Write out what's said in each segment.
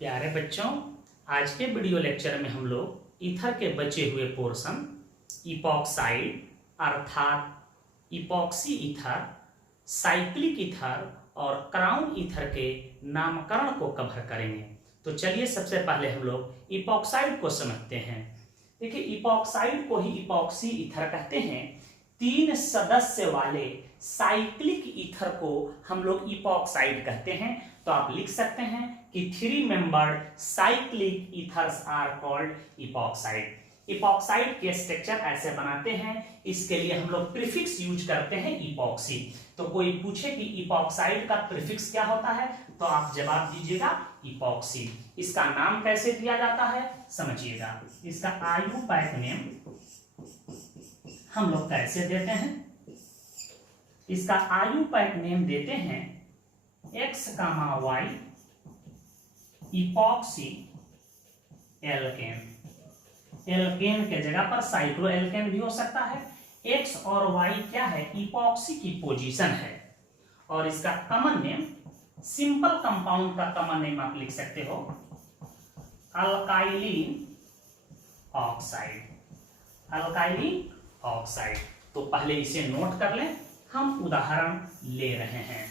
प्यारे बच्चों, आज के वीडियो लेक्चर में हम लोग ईथर के बचे हुए पोर्शन इपॉक्साइड अर्थात इपॉक्सी ईथर, साइक्लिक ईथर और क्राउन ईथर के नामकरण को कवर करेंगे। तो चलिए सबसे पहले हम लोग इपॉक्साइड को समझते हैं। देखिए, इपॉक्साइड को ही इपॉक्सी ईथर कहते हैं। 3 सदस्य वाले साइक्लिक ईथर को हम लोग इपॉक्साइड कहते हैं। तो आप लिख सकते हैं कि 3 membered cyclic ethers are called epoxide. Epoxide के स्ट्रक्चर ऐसे बनाते हैं, इसके लिए हम लोग प्रीफिक्स यूज करते हैं इपॉक्सी। तो कोई पूछे कि इपॉक्साइड का प्रीफिक्स क्या होता है, तो आप जवाब दीजिएगा इपॉक्सी। इसका नाम कैसे दिया जाता है समझिएगा। इसका आयुपैक नेम हम लोग कैसे देते हैं? इसका आयुपैक नेम देते हैं X, Y epoxy alkane. Alkane के जगह पर साइक्लो एल्केन भी हो सकता है। X और Y क्या है? इपॉक्सी की पोजीशन है। और इसका कॉमन नेम, सिंपल कंपाउंड का कॉमन नेम आप लिख सकते हो अल्काइलिन ऑक्साइड। अल्काइलिन ऑक्साइड। तो पहले इसे नोट कर लें, हम उदाहरण ले रहे हैं।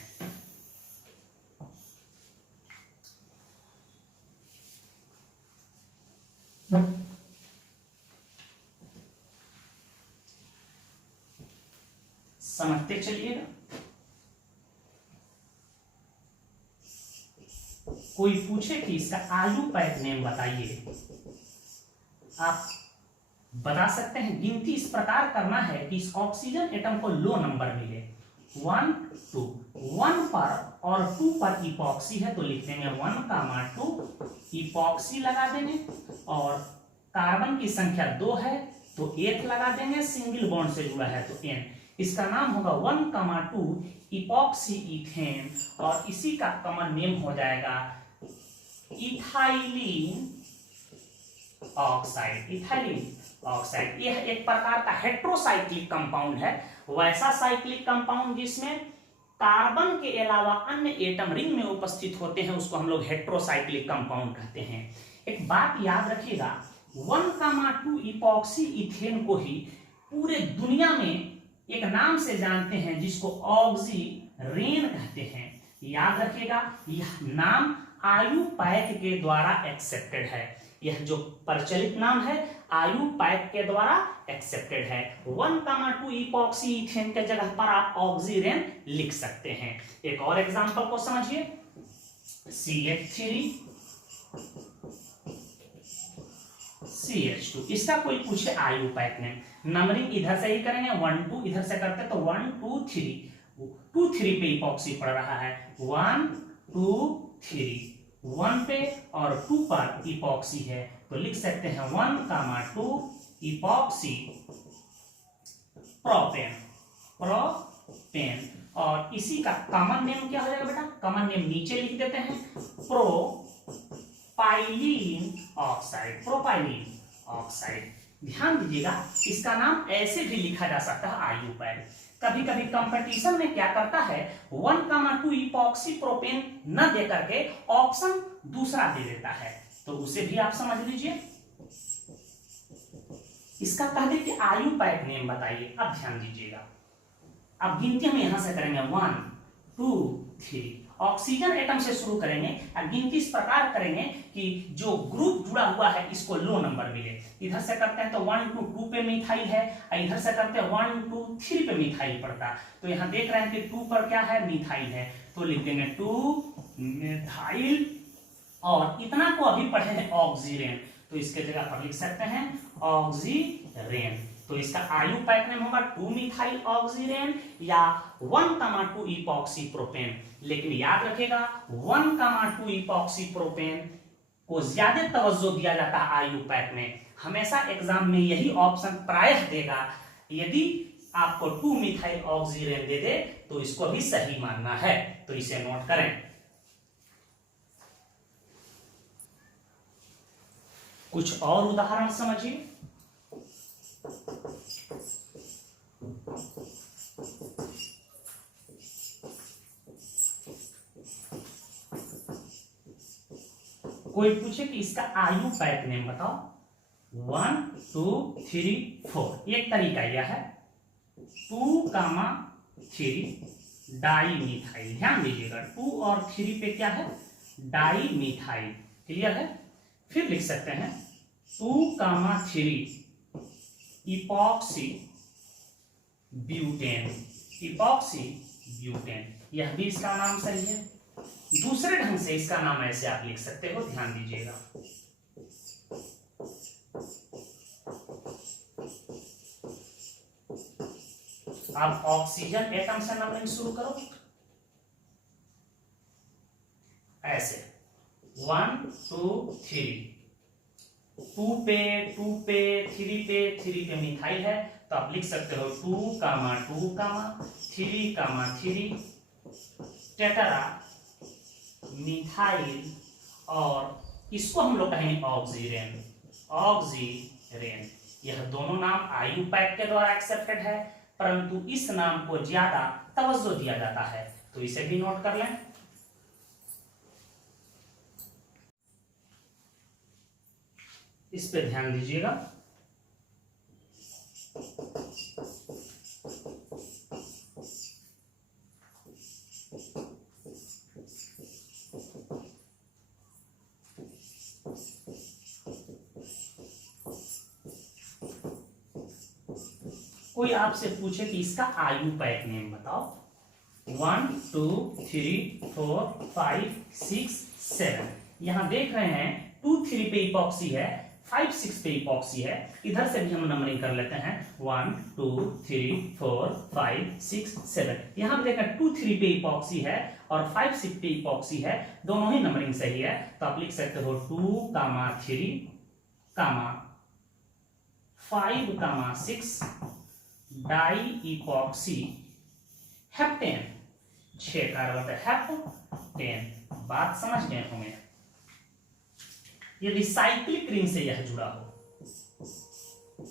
समझते चलिएगा। कोई पूछे कि इसका आयुपैक नेम बताइए, आप बता सकते हैं। गिनती इस प्रकार करना है कि इस ऑक्सीजन एटम को लो नंबर मिले। 1, 2, 1 पर और 2 पर इपॉक्सी है तो लिख देंगे 1, 2 इपॉक्सी लगा देंगे। और कार्बन की संख्या 2 है तो 8 लगा देंगे, सिंगल बॉन्ड से जुड़ा है तो n। इसका नाम होगा 1, 2 इपॉक्सी इथेन। और इसी का कॉमन नेम हो जाएगा इथाइलिन ऑक्साइड। इथाइलिन ऑक्साइड यह एक प्रकार का हेट्रोसाइक्लिक कंपाउंड है। वैसा साइक्लिक कंपाउंड जिसमें कार्बन के अलावा अन्य एटम रिंग में उपस्थित होते हैं, उसको हम लोग हेट्रोसाइक्लिक कंपाउंड कहते हैं। एक बात याद रखिएगा, 1, 2 इपॉक्सी इथेन को ही पूरे दुनिया में एक नाम से जानते हैं जिसको ऑक्सीरेन कहते हैं। याद रखिएगा, यह नाम आयुपैक के द्वारा एक्सेप्टेड है। यह जो प्रचलित नाम है आयुपैक के द्वारा एक्सेप्टेड है। 1, 2 इपॉक्सी इथेन के जगह पर आप ऑक्सीरेन लिख सकते हैं। एक और एग्जांपल को समझिए। CH3 CH2। इसका कोई पूछे आयुपैक नेम, नंबरिंग इधर से ही करेंगे। 1, 2 इधर से करते तो 1, 2, 3 2, 3 पे इपॉक्सी पड़ रहा है। 1, 2, 3 1 पे और 2 पर इपॉक्सी है तो लिख सकते हैं 1, 2 इपॉक्सी प्रोपेन। प्रोपेन। और इसी का कॉमन नेम क्या हो जाएगा बेटा? कॉमन नेम नीचे लिख देते हैं प्रोपाइलीन ऑक्साइड। Propylene oxide. ध्यान दीजिएगा, इसका नाम ऐसे भी लिखा जा सकता है आयुपैक। कभी कभी कंपटीशन में क्या करता है, 1, 2 इपॉक्सी प्रोपेन न दे करके ऑप्शन दूसरा दे देता है, तो उसे भी आप समझ लीजिए। इसका कह दे कि आयुपैक नेम बताइए। अब ध्यान दीजिएगा, अब गिनती हम यहां से करेंगे 1, 2, 3। ऑक्सीजन एटम से शुरू करेंगे और गिनती इस प्रकार करेंगे कि जो ग्रुप जुड़ा हुआ है इसको लो नंबर मिले। इधर से करते हैं तो 1, 2 पे मिथाइल है, और इधर से करते हैं 1, 2, 3 पे मिथाइल पड़ता। तो यहाँ देख रहे हैं कि 2 पर क्या है? मिथाइल है, तो लिख देंगे 2 मिथाइल। और इतना को अभी पढ़े हैं ऑक्सीरेन, तो इसके जगह पर लिख सकते हैं ऑक्सीरेन। तो इसका आयुपैक नेम होगा 2 मिथाइल ऑक्सीरेन या 1, 2 इपॉक्सी प्रोपेन। लेकिन याद रखिएगा, 1, 2 इपॉक्सी प्रोपेन को ज्यादा तवज्जो दिया जाता है आयुपैक में। हमेशा एग्जाम में यही ऑप्शन प्रायः देगा। यदि आपको 2 मिथाइल ऑक्सीरेन दे दे तो इसको भी सही मानना है, तो इसे नोट करें। कुछ और उदाहरण समझिए। कोई पूछे कि इसका आयुपैक नेम बताओ, 1 2 3 4, एक तरीका यह है 2,3 डाई मिथाइल। ध्यान दीजिएगा 2 और 3 पे क्या है, डाई मिथाइल। क्लियर है। फिर लिख सकते हैं 2,3 इपॉक्सी ब्यूटेन, इपॉक्सी ब्यूटेन, यह भी इसका नाम सही है। दूसरे ढंग से इसका नाम ऐसे आप लिख सकते हो, ध्यान दीजिएगा आप ऑक्सीजन एटम से नंबरिंग शुरू करो ऐसे 1 2 3, 2 पे 3 पे मिथाइल है, तो आप लिख सकते हो 2,2,3,3 टेट्रा मिथाइल, और इसको हम लोग कहेंगे ऑक्सीरेन, ऑक्सीरेन। यह दोनों नाम आयुपैक के द्वारा एक्सेप्टेड है, परंतु इस नाम को ज्यादा तवज्जो दिया जाता है, तो इसे भी नोट कर लें। इस पे ध्यान दीजिएगा। कोई आपसे पूछे कि इसका आयुपैक नेम बताओ, 1 2 3 4 5 6 7, यहां देख रहे हैं 2 3 पे इपॉक्सी है, 5 6 पे इपॉक्सी है। इधर से भी हम नंबरिंग कर लेते हैं 1 2 3 4 5 6 7, यहां भी देखा 2 3 पे इपॉक्सी है और 5 6 पे इपॉक्सी है, दोनों ही नंबरिंग सही है। तो आप लिख सकते हो 2,3, 5, 6 di epoxy heptane, 6 carbon heptane. बात समझ गए होंगे। यदि साइक्लिक रिंग से यह जुड़ा हो,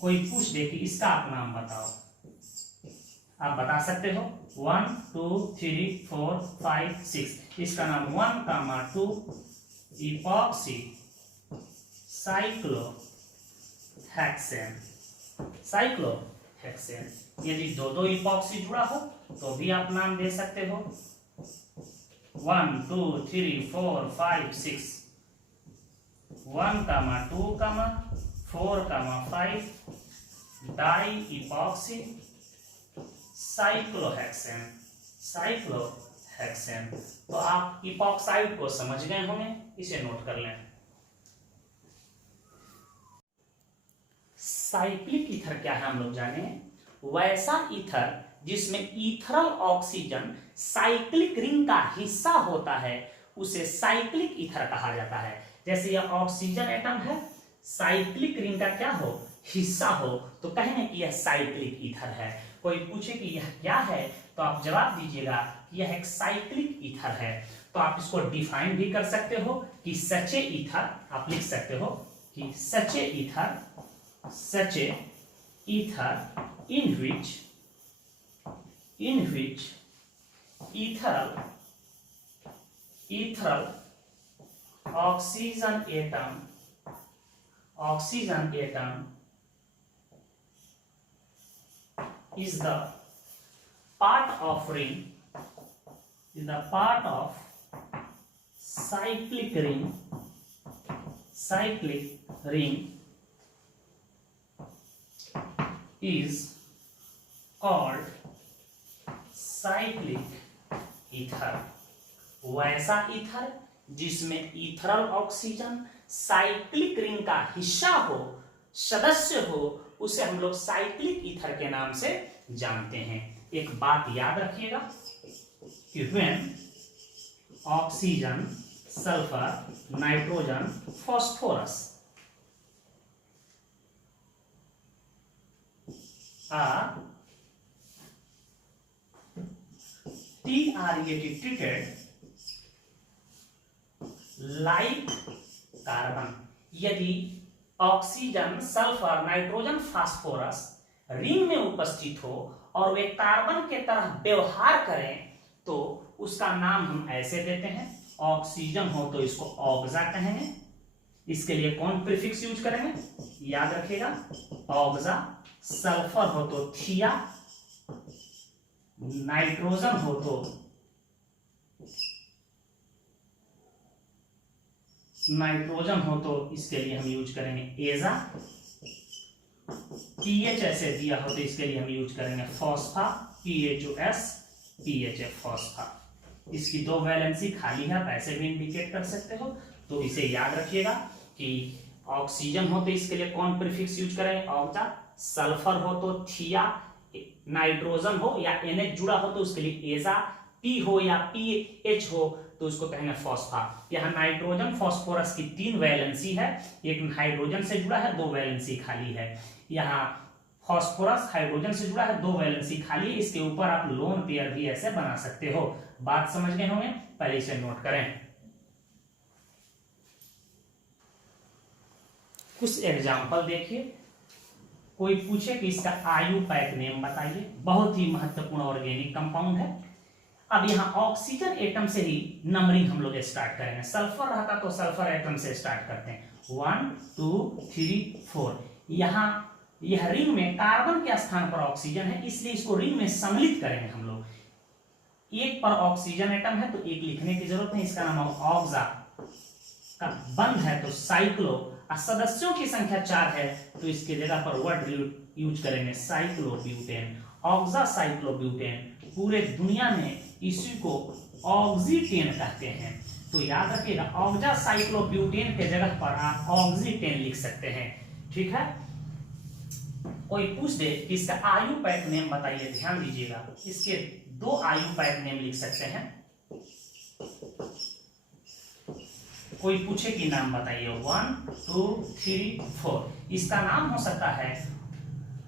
कोई पूछ दे कि इसका आप नाम बताओ, आप बता सकते हो 1 2 3 4 5 6, इसका नाम 1,2 इपॉक्सी साइक्लोहेक्सेन, साइक्लोहेक्सेन। यदि दो इपॉक्सी जुड़ा हो तो भी आप नाम दे सकते हो 1 2 3 4 5 6, 1,2, 4, 5 डाई इपॉक्सी साइक्लोहेक्सेन, साइक्लोहेक्सेन। तो आप इपॉक्साइड को समझ गए होंगे, इसे नोट कर लें। साइक्लिक ईथर क्या है हम लोग जाने, वैसा ईथर जिसमें ईथरल ऑक्सीजन साइक्लिक रिंग का हिस्सा होता है, उसे साइक्लिक ईथर कहा जाता है। जैसे यह ऑक्सीजन एटम है, साइक्लिक रिंग का क्या हो, हिस्सा हो, तो कहेंगे कि यह साइक्लिक ईथर है। कोई पूछे कि यह क्या है, तो आप जवाब दीजिएगा कि यह एक साइक्लिक ईथर है। तो आप इसको डिफाइन भी कर सकते हो कि सचे ईथर, आप लिख सकते हो कि सचे ईथर, सचे ether in which ethyl oxygen atom is the part of ring, is the part of cyclic ring is called cyclic ether. वैसा ईथर जिसमें ईथरल ऑक्सीजन साइक्लिक रिंग का हिस्सा हो, सदस्य हो, उसे हम लोग साइक्लिक ईथर के नाम से जानते हैं। एक बात याद रखिएगा कि when oxygen, sulphur, nitrogen, phosphorus are treated like carbon, यदि oxygen, sulphur, nitrogen, phosphorus ring में उपस्थित हो और वे कार्बन के तरह व्यवहार करें, तो उसका नाम हम ऐसे देते हैं। ऑक्सीजन हो तो इसको ऑक्सा कहेंगे, इसके लिए कौन प्रीफिक्स यूज करेंगे, याद रखिएगा, ऑक्सा। सल्फर हो तो थिया, नाइट्रोजन हो तो इसके लिए हम यूज करेंगे एजा। पीएच ऐसे दिया हो तो इसके लिए हम यूज करेंगे फॉस्फा, PHOS, PHF फॉस्फा। इसकी 2 वैलेंसी खाली है, आप ऐसे भी इंडिकेट कर सकते हो। तो इसे याद रखिएगा कि ऑक्सीजन हो तो इसके लिए कौन प्रीफिक्स यूज करेंगे, ऑक्सा। सल्फर हो तो थिया, नाइट्रोजन हो या NH जुड़ा हो तो उसके लिए एजा, P हो या PH हो तो उसको कहेंगे फॉस्फा। यहाँ नाइट्रोजन फॉस्फोरस की 3 वैलेंसी है, एक हाइड्रोजन से जुड़ा है, 2 वैलेंसी खाली है। यहाँ फॉस्फोरस हाइड्रोजन से जुड़ा है, 2 वैलेंसी खाली है। इसके ऊपर आप लोन पेयर भी ऐसे बना सकते हो। बात समझ गए होंगे, पहले इसे नोट करें। कुछ एग्जाम्पल देखिए। कोई पूछे कि इसका आयुपैक नेम बताइए, बहुत ही महत्वपूर्ण ऑर्गेनिक कंपाउंड है। अब यहाँ ऑक्सीजन एटम से ही नंबरिंग हम लोग स्टार्ट करेंगे। सल्फर रहता तो सल्फर एटम से स्टार्ट करते हैं, 1 2 3 4। यहाँ यह रिंग में कार्बन के स्थान पर ऑक्सीजन है, इसलिए इसको रिंग में सम्मिलित करेंगे हम लोग। एक पर ऑक्सीजन एटम है तो एक लिखने की जरूरत नहीं, इसका नाम ऑक्सा। का बंद है तो साइक्लो। सदस्यों की संख्या 4 है तो इसके जगह पर वर्ड यूज करेंगे साइक्लोब्यूटेन, ऑक्सा साइक्लोब्यूटेन। पूरे दुनिया में इसी को ऑक्सीटेन कहते हैं। तो याद रखिएगा, ऑक्सा साइक्लोब्यूटेन के जगह पर आप ऑक्सीटेन लिख सकते हैं। ठीक है। कोई पूछ दे कि इसका आयुपैक नेम बताइए, ध्यान दीजिएगा, इसके 2 आयुपैक नेम लिख सकते हैं। कोई पूछे कि नाम बताइए, 1 2 3 4। इसका नाम हो सकता है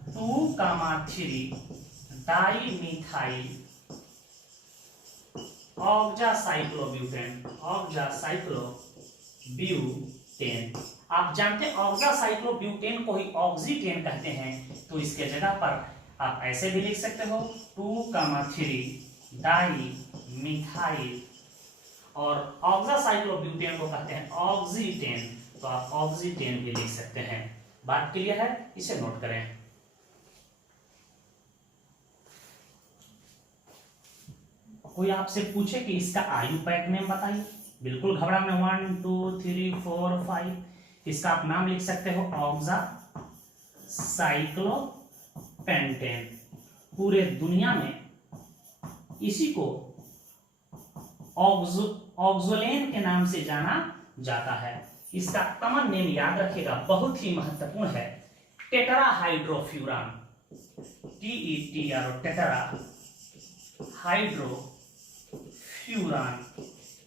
2,3 डाइमिथाइल ऑक्सासाइक्लोब्यूटेन, ऑक्सासाइक्लोब्यूटेन। आप जानते हैं ऑक्सासाइक्लोब्यूटेन को ही ऑक्सीटेन कहते हैं, तो इसके जगह पर आप ऐसे भी लिख सकते हो 2,3 डाइमिथाइल। और ऑक्सासाइक्लोब्यूटेन को कहते हैं ऑक्सीटेन, तो आप ऑक्सीटेन भी लिख सकते हैं। बात क्लियर है, इसे नोट करें। कोई आपसे पूछे कि इसका आयुपैक नेम बताइए, बिल्कुल घबराना, 1 2 3 4 5। इसका आप नाम लिख सकते हो ऑक्सासाइक्लोपेंटेन। पूरे दुनिया में इसी को ऑक्सोलेन के नाम से जाना जाता है। इसका कॉमन नेम याद रखिएगा, बहुत ही महत्वपूर्ण है, टेट्राहाइड्रोफ्यूरान, TETR, टेट्राहाइड्रोफ्यूरान।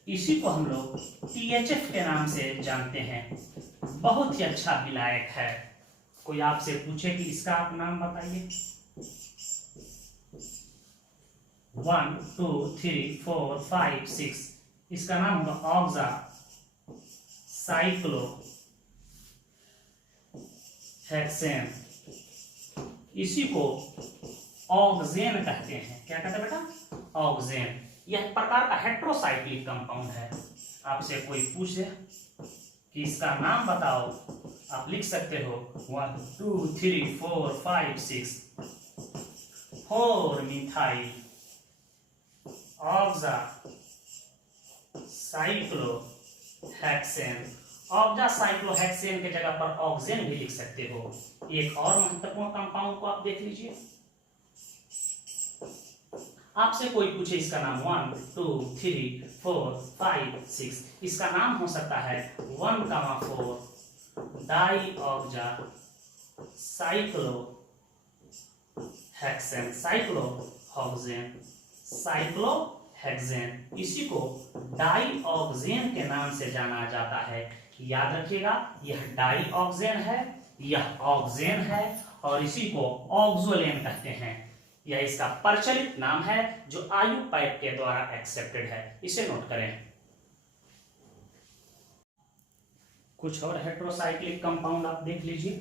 इसी को हम लोग THF के नाम से जानते हैं। बहुत ही अच्छा विलायक है। कोई आपसे पूछे कि इसका आप नाम बताइए, 1 2 3 4 5 6। इसका नाम होगा ऑक्सा साइक्लोहेक्सेन। इसी को ऑक्सेन कहते हैं। क्या कहते हैं बेटा, ऑक्सेन। यह प्रकार का हेट्रोसाइक्लिक कंपाउंड है। आपसे कोई पूछे कि इसका नाम बताओ, आप लिख सकते हो 1 2 3 4 5 6 4 मिथाइल ऑक्सा साइक्लोहेक्सेन। ऑक्सा साइक्लोहेक्सेन के जगह पर ऑक्सेन भी लिख सकते हो। एक और महत्वपूर्ण कंपाउंड को आप देख लीजिए। आपसे कोई पूछे इसका नाम 1 2 3 4 5 6। इसका नाम हो सकता है 1,4 डाइऑक्सा साइक्लोहेक्सेन, साइक्लोहेक्सेन। इसी को डाइऑक्सेन के नाम से जाना जाता है। याद रखिएगा, यह डाइऑक्सेन है, यह ऑक्सेन है, और इसी को ऑक्सोलेन कहते हैं। यह इसका प्रचलित नाम है जो आयुपैक के द्वारा एक्सेप्टेड है। इसे नोट करें। कुछ और हेट्रोसाइक्लिक कंपाउंड आप देख लीजिए।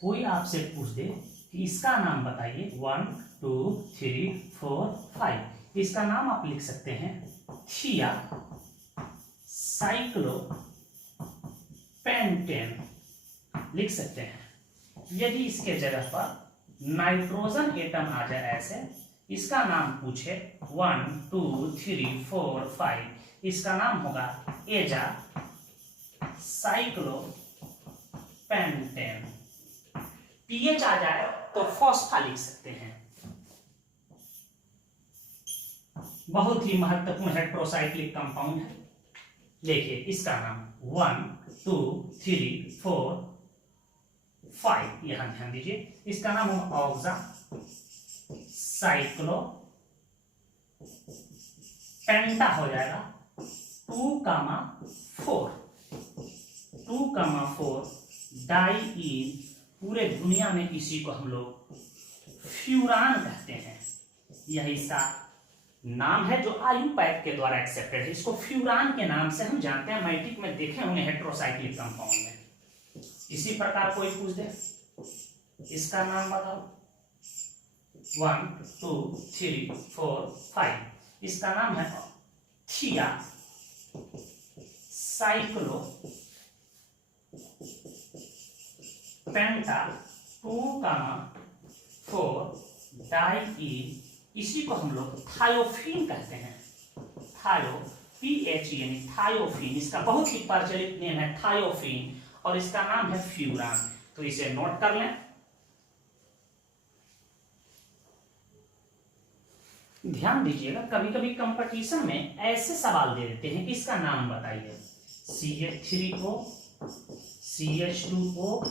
कोई आपसे पूछ दे कि इसका नाम बताइए, 1 2 3 4 5। इसका नाम आप लिख सकते हैं थिया साइक्लोपेंटेन लिख सकते हैं। यदि इसके जगह पर नाइट्रोजन एटम आ जाए ऐसे, इसका नाम पूछे 1 2 3 4 5, इसका नाम होगा एजा साइक्लोपेंटेन। पीएच आ जाए तो फॉस्फा लिख सकते हैं। बहुत ही महत्वपूर्ण हेट्रोसाइक्लिक कंपाउंड है। देखिए इसका नाम 1 2 3 4 5, यहां ध्यान दीजिए। इसका नाम होगा ऑक्सा साइक्लो पेंटा हो जाएगा 2,4 डाइईन। पूरे दुनिया में इसी को हम लोग फ्यूरान कहते हैं। यह इसका नाम है जो आयुपैक के द्वारा एक्सेप्टेड है। इसको फ्यूरान के नाम से हम जानते हैं। मैट्रिक में देखे होंगे हेट्रोसाइक्लिक कंपाउंड में। इसी प्रकार कोई पूछ दे इसका नाम बताओ 1 2 3 4 5, इसका नाम है थिया साइक्लो पेंटा 2,4 डाइईन। इसी को हम लोग थायोफीन कहते हैं। PHEN थायोफीन, इसका बहुत ही प्रचलित नेम है थायोफीन और इसका नाम है फ्यूरान। तो इसे नोट कर लें। ध्यान दीजिएगा, कभी कभी कंपटीशन में ऐसे सवाल दे देते हैं कि इसका नाम बताइए। CH3O CH2O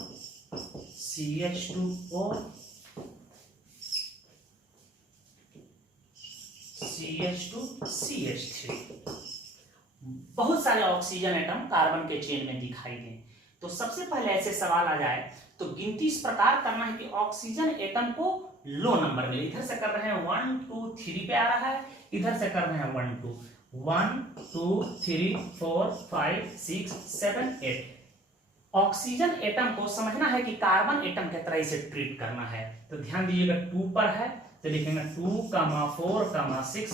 CH2O CH2 CH3, बहुत सारे ऑक्सीजन एटम कार्बन के चेन में दिखाई दें। तो सबसे पहले ऐसे सवाल आ जाए तो गिनती इस प्रकार करना है कि ऑक्सीजन एटम को लो नंबर मिले। इधर से कर रहे हैं 1 2 3 पे आ रहा है, इधर से कर रहे हैं 1 2 3 4 5 6 7 8। ऑक्सीजन एटम को समझना है कि कार्बन एटम की तरह इसे ट्रीट करना है। तो ध्यान दीजिएगा 2 पर है तो लिखेंगे 2,4,6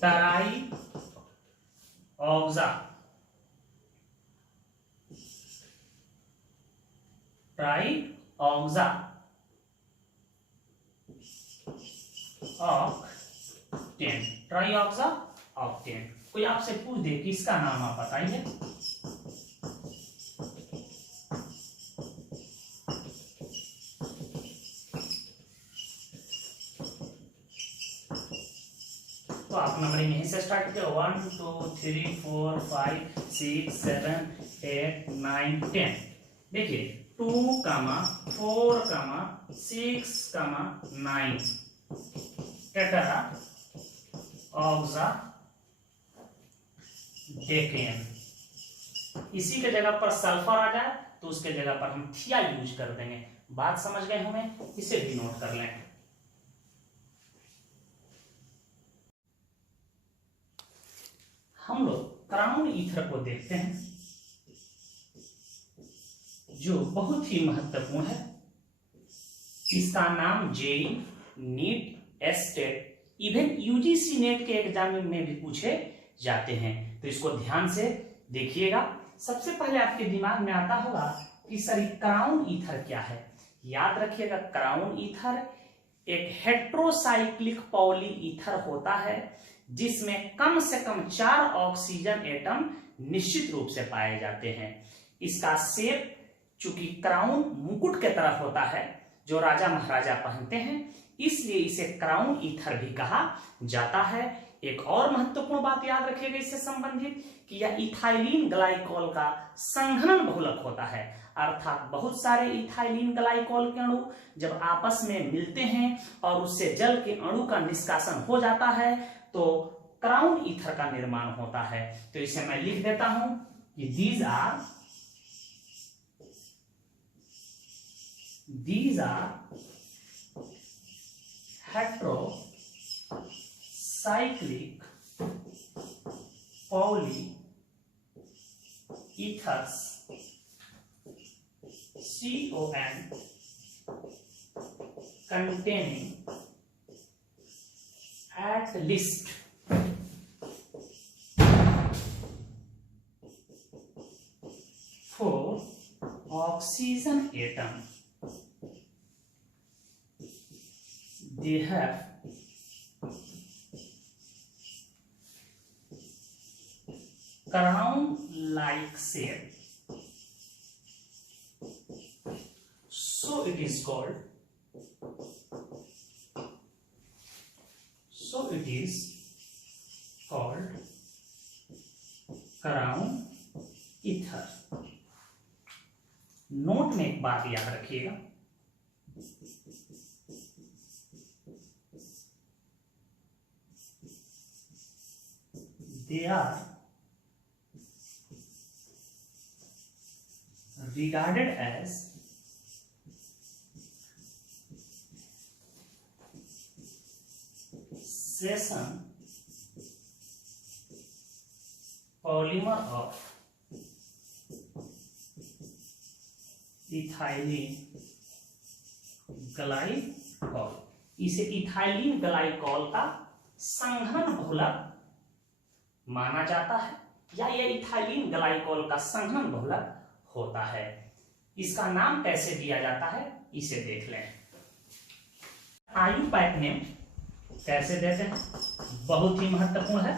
ट्राई ऑक्सा ऑक्टेन, ट्राईऑक्सा ऑक्टेन। कोई आपसे पूछ दे कि इसका नाम आप बताइए। तो आप नंबरिंग यहीं से स्टार्ट कीजिए 1 2 3 4 5 6 7 8 9 10। देखिए 2, 4, 6, 9 टेट्रा ऑक्सा डेकेन। इसी के जगह पर सल्फर आ जाए तो उसके जगह पर हम थिया यूज कर देंगे। बात समझ गए हमें, इसे भी नोट कर लें। हम लोग क्राउन ईथर को देखते हैं जो बहुत ही महत्वपूर्ण है। इसका नाम जेई, नीट, एस्टेट, इवन यूजीसी नेट के एग्जाम में भी पूछे जाते हैं। तो इसको ध्यान से देखिएगा। सबसे पहले आपके दिमाग में आता होगा कि सर क्राउन ईथर क्या है। याद रखिएगा, क्राउन ईथर एक हेट्रोसाइक्लिक पॉली ईथर होता है जिसमें कम से कम 4 ऑक्सीजन एटम निश्चित रूप से पाए जाते हैं। इसका शेप चूंकि क्राउन मुकुट के तरह होता है जो राजा महाराजा पहनते हैं, इसलिए इसे क्राउन ईथर भी कहा जाता है। एक और महत्वपूर्ण बात याद रखिएगा इससे संबंधित कि यह इथाइलिन ग्लाइकोल का संघनन बहुलक होता है, अर्थात बहुत सारे इथाइलिन ग्लाइकोल के अणु जब आपस में मिलते हैं और उससे जल के अणु का निष्कासन हो जाता है तो क्राउन ईथर का निर्माण होता है। तो इसे मैं लिख देता हूं कि these are heterocyclic polyethers CON containing at least four oxygen atom they have crown like shape, so it is called crown ether। Note में एक बात याद रखिएगा, they are regarded as session polymer of ethylene glycol. इसे ethylene glycol का संघनन बहुलक माना जाता है, या यह इथाइलिन ग्लाइकॉल का संघनन बहुलक होता है। इसका नाम कैसे दिया जाता है इसे देख लें। आयुपैक नेम कैसे देते हैं, बहुत ही महत्वपूर्ण है।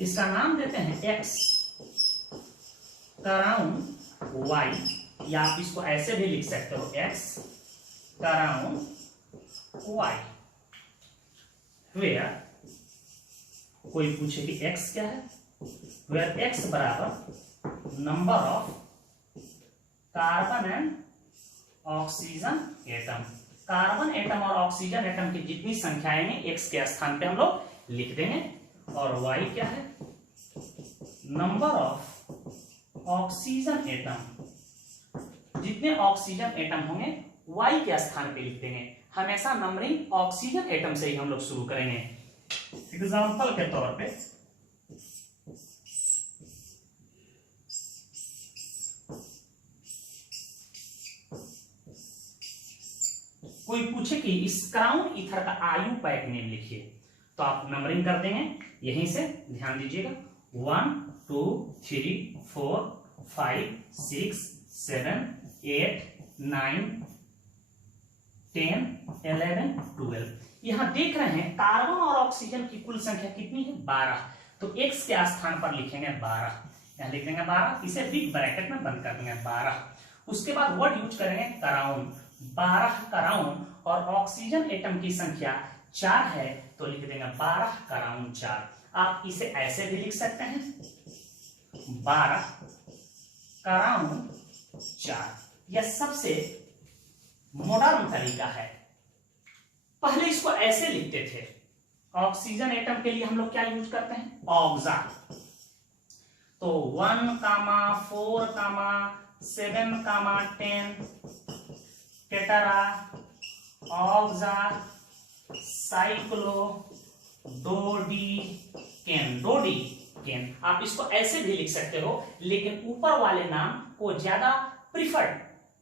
इसका नाम देते हैं एक्स क्राउन वाई, या आप इसको ऐसे भी लिख सकते हो एक्स क्राउन वाई। वेयर, कोई पूछे कि एक्स क्या है, वेयर एक्स बराबर number of carbon and oxygen atom. Carbon atom और ऑक्सीजन एटम की जितनी संख्याएं हैं एक्स के स्थान पे हम लोग लिख देंगे। और वाई क्या है, नंबर ऑफ ऑक्सीजन एटम, जितने ऑक्सीजन एटम होंगे वाई के स्थान पे लिख देंगे। हमेशा नंबरिंग ऑक्सीजन एटम से ही हम लोग शुरू करेंगे। एग्जांपल के तौर पे कोई पूछे कि इस क्राउन ईथर का आयुपैक नेम लिखिए, तो आप नंबरिंग कर देंगे यहीं से। ध्यान दीजिएगा 1 2 3 4 5 6 7 8 9 10 11 12। यहां देख रहे हैं कार्बन और ऑक्सीजन की कुल संख्या कितनी है, 12। तो एक्स के स्थान पर लिखेंगे 12, यहां लिख देंगे 12, इसे बिग ब्रैकेट में बंद कर देंगे 12। उसके बाद वर्ड यूज करेंगे क्राउन, 12 क्राउन, और ऑक्सीजन एटम की संख्या 4 है तो लिख देंगे 12 क्राउन 4। आप इसे ऐसे भी लिख सकते हैं 12 क्राउन 4। यह सबसे मॉडर्न तरीका है। पहले इसको ऐसे लिखते थे। ऑक्सीजन एटम के लिए हम लोग क्या यूज करते हैं, ऑक्सा। तो 1, 4, 7, 10 टेटरा ऑक्सा साइक्लो डोडीकेन। आप इसको ऐसे भी लिख सकते हो, लेकिन ऊपर वाले नाम को ज्यादा प्रिफर्ड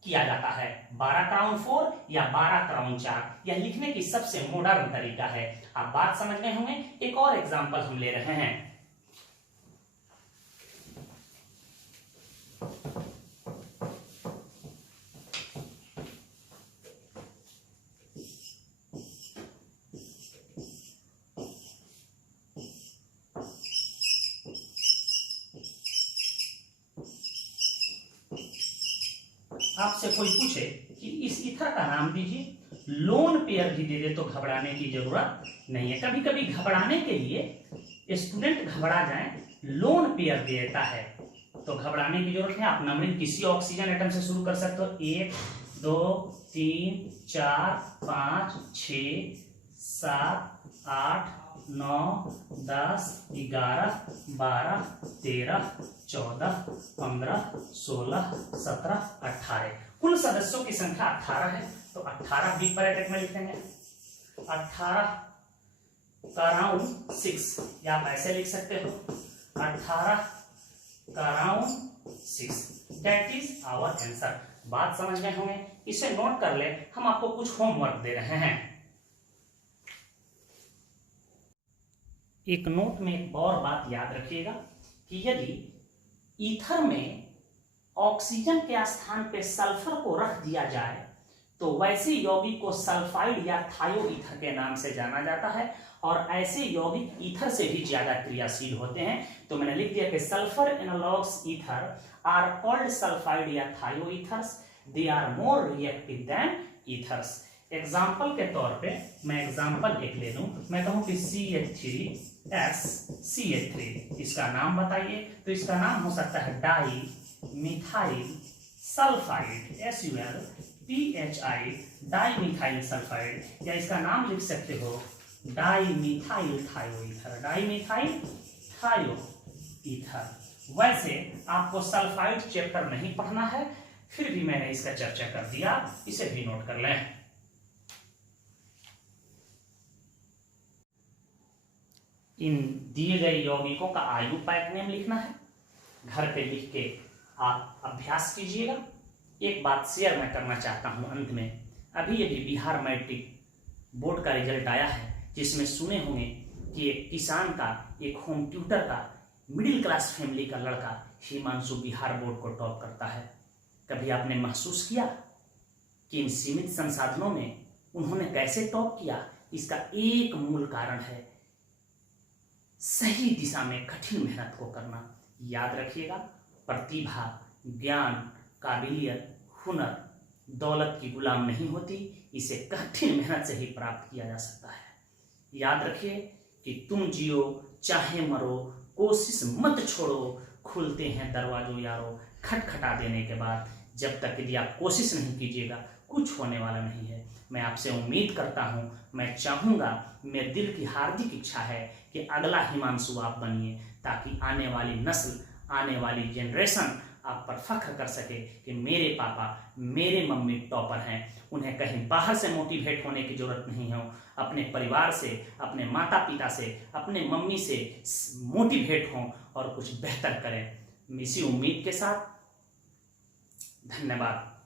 किया जाता है। 12 क्राउन 4 या 12 क्राउन 4 यह लिखने की सबसे मॉडर्न तरीका है। आप बात समझ गए होंगे। एक और एग्जांपल हम ले रहे हैं। आपसे कोई पूछे कि इस ईथर का नाम दीजिए, लोन पेयर भी दे दे तो घबराने की जरूरत नहीं है। कभी कभी घबराने के लिए स्टूडेंट घबरा जाए, लोन पेयर दे देता है तो घबराने की जरूरत है। आप नंबरिंग किसी ऑक्सीजन एटम से शुरू कर सकते हो, 1 2 3 4 5 6 7 8 9 10 11 12 13 14 15 16 17 18। कुल सदस्यों की संख्या 18 है तो 18 बिग ब्रैकेट में लिखेंगे 18 क्राउन 6, या आप ऐसे लिख सकते हो 18 crown 6। That is our answer. बात समझ गए होंगे, इसे नोट कर ले। हम आपको कुछ होमवर्क दे रहे हैं। एक नोट में एक और बात याद रखिएगा कि यदि ईथर में ऑक्सीजन के स्थान पे सल्फर को रख दिया जाए तो वैसे यौगिक को सल्फाइड या थायो ईथर के नाम से जाना जाता है, और ऐसे यौगिक ईथर से भी ज्यादा क्रियाशील होते हैं। तो मैंने लिख दिया कि sulphur analogues ether are called sulphide या thio ethers, they are more reactive than ethers. Example के तौर पे मैं एग्जाम्पल एक ले लूं, मैं कहूं कि CH3SCH3, इसका नाम बताइए। तो इसका नाम हो सकता है di methyl sulphide, SULPHI, di methyl sulphide, या इसका नाम लिख सकते हो डाई मिथाइल थायो ईथर, डाई मिथाइल थायो ईथर। वैसे आपको सल्फाइड चैप्टर नहीं पढ़ना है, फिर भी मैंने इसका चर्चा कर दिया, इसे भी नोट कर लें। इन दिए गए यौगिकों का आयु पैक नेम लिखना है, घर पे लिख के आप अभ्यास कीजिएगा। एक बात शेयर मैं करना चाहता हूं अंत में, अभी अभी बिहार मैट्रिक बोर्ड का रिजल्ट आया है, जिसमें सुने होंगे कि एक किसान का, एक होम ट्यूटर का, मिडिल क्लास फैमिली का लड़का हिमांशु बिहार बोर्ड को टॉप करता है। कभी आपने महसूस किया कि इन सीमित संसाधनों में उन्होंने कैसे टॉप किया? इसका एक मूल कारण है सही दिशा में कठिन मेहनत को करना। याद रखिएगा, प्रतिभा, ज्ञान, काबिलियत, हुनर दौलत की गुलाम नहीं होती, इसे कठिन मेहनत से ही प्राप्त किया जा सकता है। याद रखिए कि तुम जियो चाहे मरो, कोशिश मत छोड़ो, खुलते हैं दरवाजों यारो खटखटा देने के बाद। जब तक यदि आप कोशिश नहीं कीजिएगा कुछ होने वाला नहीं है। मैं आपसे उम्मीद करता हूं, मैं चाहूंगा, मेरे दिल की हार्दिक इच्छा है कि अगला हिमांशु आप बनिए, ताकि आने वाली नस्ल, आने वाली जनरेशन आप पर फख्र कर सके कि मेरे पापा, मेरे मम्मी टॉपर हैं। उन्हें कहीं बाहर से मोटिवेट होने की जरूरत नहीं है, अपने परिवार से, अपने माता पिता से, अपने मम्मी से मोटिवेट हों और कुछ बेहतर करें। इसी उम्मीद के साथ धन्यवाद।